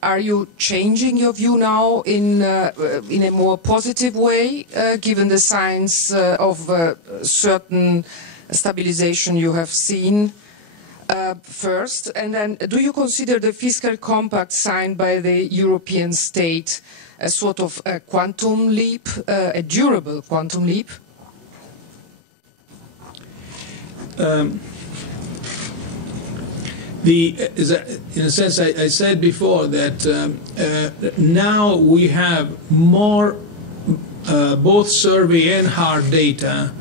Are you changing your view now in a more positive way, given the signs of certain stabilization you have seen first? And then, do you consider the fiscal compact signed by the European state a sort of a quantum leap, a durable quantum leap? In a sense, I said before that now we have more both survey and hard data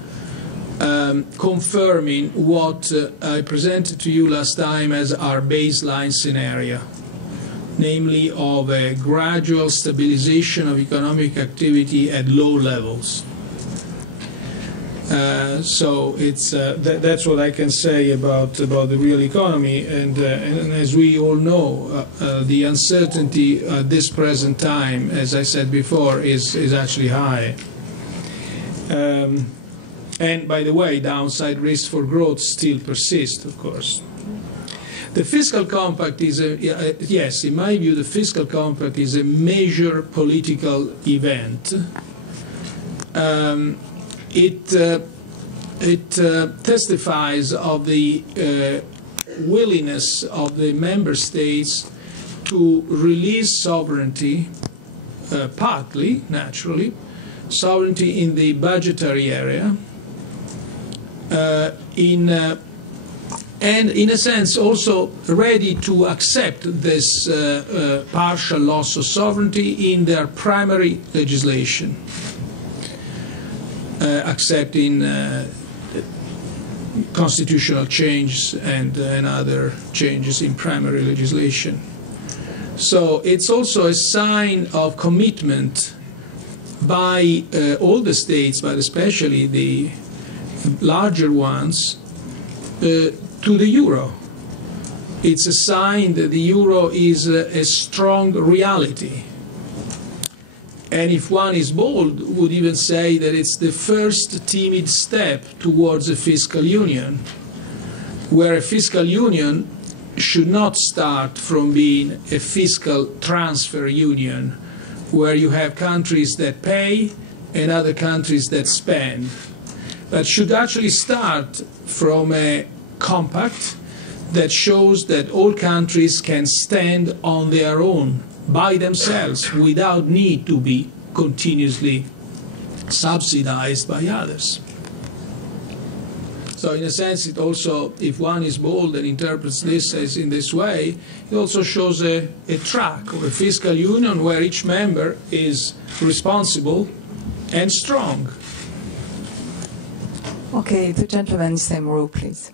confirming what I presented to you last time as our baseline scenario, namely of a gradual stabilization of economic activity at low levels. So it's that's what I can say about the real economy, and as we all know, the uncertainty at this present time, as I said before, is actually high. And by the way, downside risks for growth still persist, of course. The fiscal compact is yes, in my view, the fiscal compact is a major political event. It testifies of the willingness of the member states to release sovereignty, partly, naturally, sovereignty in the budgetary area, and in a sense also ready to accept this partial loss of sovereignty in their primary legislation. Accepting constitutional changes and other changes in primary legislation. So it's also a sign of commitment by all the states, but especially the larger ones, to the euro. It's a sign that the euro is a strong reality. And if one is bold, would even say that it's the first timid step towards a fiscal union, where a fiscal union should not start from being a fiscal transfer union, where you have countries that pay and other countries that spend, but should actually start from a compact that shows that all countries can stand on their own, by themselves, without need to be continuously subsidized by others. So in a sense, it also, if one is bold and interprets this as in this way, it also shows a track of a fiscal union where each member is responsible and strong. Okay, the gentleman, same row, please.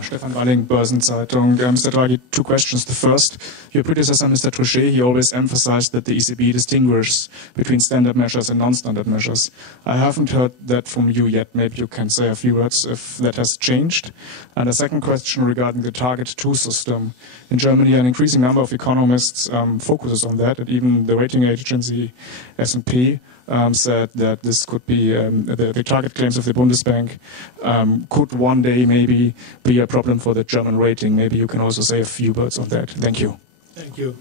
Stefan Walling, Börsenzeitung. Mr. Draghi, two questions. The first, your predecessor, Mr. Trichet, he always emphasized that the ECB distinguishes between standard measures and non-standard measures. I haven't heard that from you yet. Maybe you can say a few words if that has changed. And a second question regarding the Target 2 system. In Germany, an increasing number of economists focuses on that, and even the rating agency S&P said that this could be, the target claims of the Bundesbank could one day maybe be a problem for the German rating. Maybe you can also say a few words on that. Thank you. Thank you.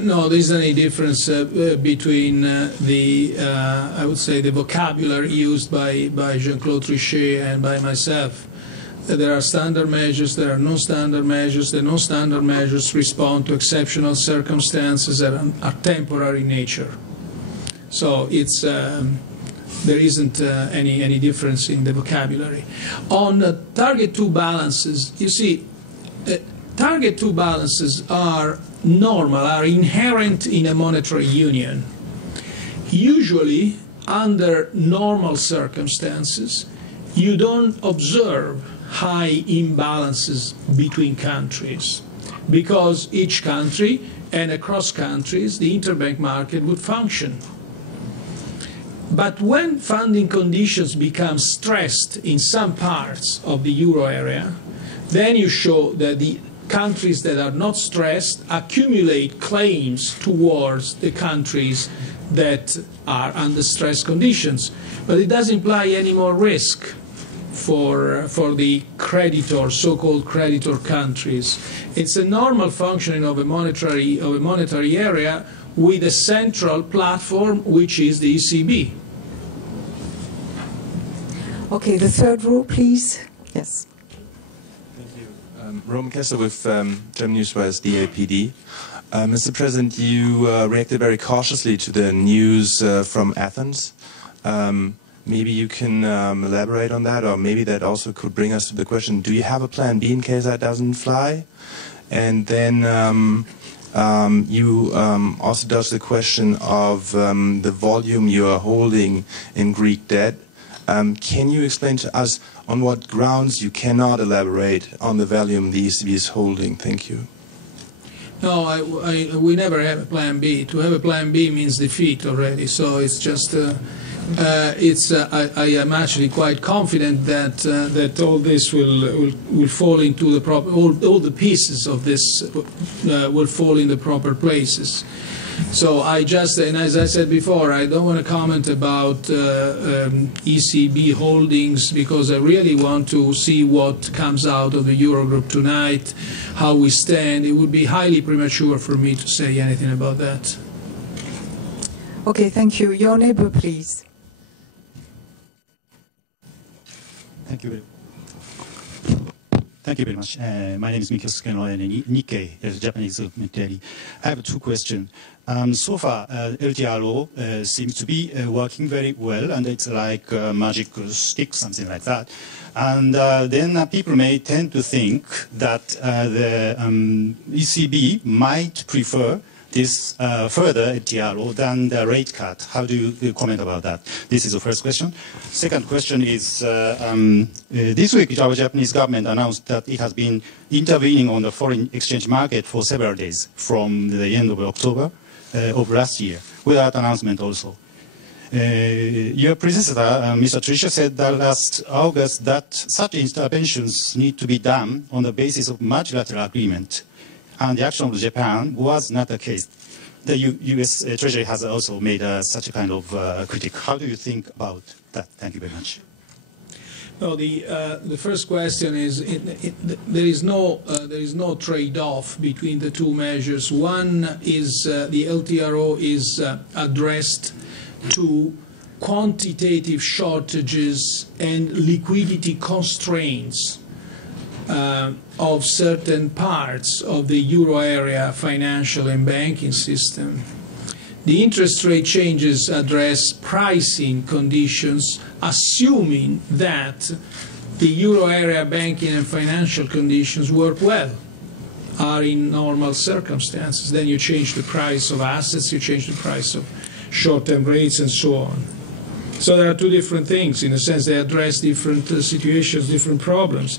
No, there isn't any difference between I would say, the vocabulary used by Jean-Claude Trichet and by myself. There are standard measures, there are non-standard measures. The non-standard measures respond to exceptional circumstances that are temporary in nature. So it's, there isn't any difference in the vocabulary. On Target 2 balances, you see, Target 2 balances are normal, are inherent in a monetary union. Usually, under normal circumstances, you don't observe high imbalances between countries, because each country and across countries, the interbank market would function. But when funding conditions become stressed in some parts of the euro area, then you show that the countries that are not stressed accumulate claims towards the countries that are under stress conditions. But it doesn't imply any more risk. for the creditor, so-called creditor countries. It's a normal functioning of a monetary area with a central platform, which is the ECB. Okay, the third row, please. Yes. Thank you. Roman Kessler with German Newswires DAPD. Mr. President, you reacted very cautiously to the news from Athens. Maybe you can elaborate on that, or maybe that also could bring us to the question, do you have a plan B in case that doesn't fly? And then you also touched the question of the volume you are holding in Greek debt. Can you explain to us on what grounds you cannot elaborate on the volume the ECB is holding? Thank you. No, we never have a plan B. To have a plan B means defeat already. So it's just, I am actually quite confident that that all this will fall into the proper. All the pieces of this will fall in the proper places. So and as I said before, I don't want to comment about ECB holdings, because I really want to see what comes out of the Eurogroup tonight, how we stand. It would be highly premature for me to say anything about that. Okay, thank you. Your neighbor, please. Thank you. Thank you very much. My name is Mikio Sukeno, and Nikkei, Japanese daily. I have two questions. So far, LTRO seems to be working very well, and it's like a magic stick, something like that. And then people may tend to think that the ECB might prefer this further LTRO than the rate cut. How do you comment about that? This is the first question. Second question is, this week our Japanese government announced that it has been intervening on the foreign exchange market for several days from the end of October of last year, without announcement also. Your predecessor, Mr. Trisha, said that last August that such interventions need to be done on the basis of multilateral agreement. And the action of Japan was not the case. The U.S. Treasury has also made such a kind of critique. How do you think about that? Thank you very much. Well, the first question is there is no trade-off between the two measures. One is the LTRO is addressed to quantitative shortages and liquidity constraints of certain parts of the euro area financial and banking system. The interest rate changes address pricing conditions, assuming that the euro area banking and financial conditions work well, are in normal circumstances. Then you change the price of assets, you change the price of short-term rates, and so on. So there are two different things. In a sense, they address different situations, different problems.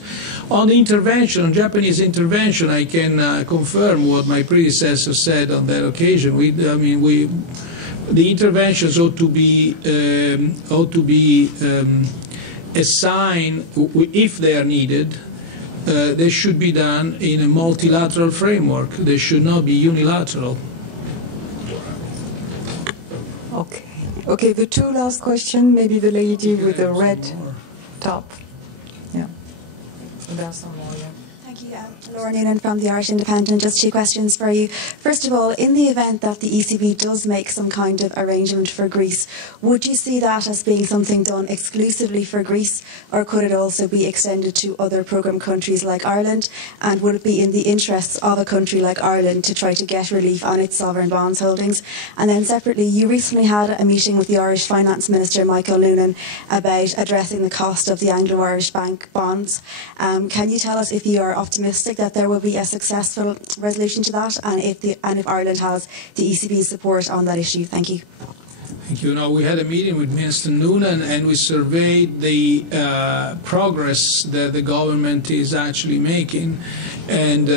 On the intervention, on Japanese intervention, I can confirm what my predecessor said on that occasion. The interventions ought to be assigned, if they are needed. They should be done in a multilateral framework. They should not be unilateral. Okay. Okay, the two last questions, maybe the lady with the red top. Yeah. There's some more, yeah. Thank you. Laura Noonan from the Irish Independent. Just two questions for you. First of all, in the event that the ECB does make some kind of arrangement for Greece, would you see that as being something done exclusively for Greece, or could it also be extended to other programme countries like Ireland? And would it be in the interests of a country like Ireland to try to get relief on its sovereign bonds holdings? And then separately, you recently had a meeting with the Irish Finance Minister, Michael Noonan, about addressing the cost of the Anglo-Irish Bank bonds. Can you tell us if you are optimistic that there will be a successful resolution to that, and if Ireland has the ECB's support on that issue? Thank you. Thank you. Now, we had a meeting with Mr. Noonan, and we surveyed the progress that the government is actually making. And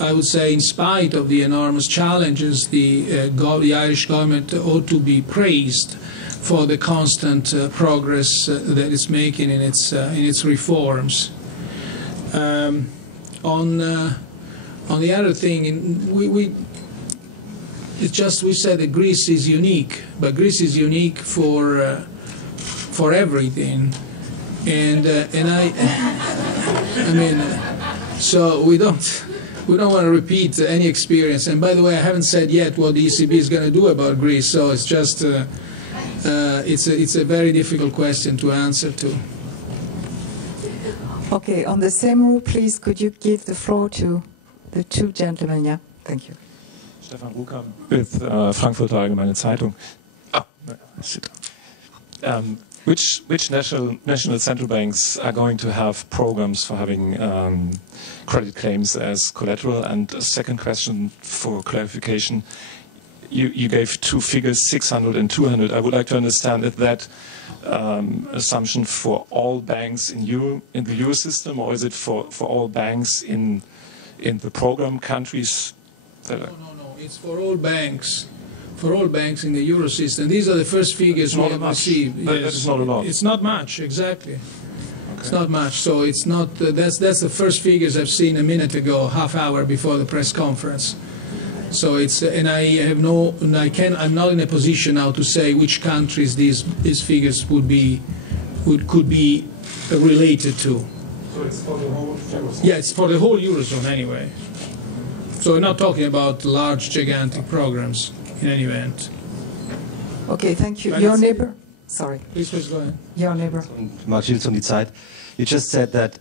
I would say, in spite of the enormous challenges, the Irish government ought to be praised for the constant progress that it's making in its reforms. On the other thing, we said that Greece is unique, but Greece is unique for everything. and I mean, so we don't want to repeat any experience. And by the way, I haven't said yet what the ECB is going to do about Greece. So it's just it's a very difficult question to answer to. Okay, on the same row, please, could you give the floor to the two gentlemen? Yeah, thank you. Stefan Ruka with Frankfurter Allgemeine Zeitung. Which national central banks are going to have programs for having credit claims as collateral? And a second question for clarification. You gave two figures, 600 and 200. I would like to understand if that assumption for all banks in the euro system, or is it for all banks in the program countries? No. It's for all banks. For all banks in the euro system. These are the first figures we have received. Yes. That is not a lot. It's not much, exactly. Okay. It's not much. So it's not. That's the first figures I've seen a minute ago, half hour before the press conference. So it's, and I'm not in a position now to say which countries these figures could be related to. So it's for the whole eurozone. Yeah, it's for the whole eurozone anyway. So we're not talking about large, gigantic programs in any event. Okay, thank you. Your neighbor? Sorry. Please go ahead. Your neighbor. Mark Schilz from Die Zeit. You just said that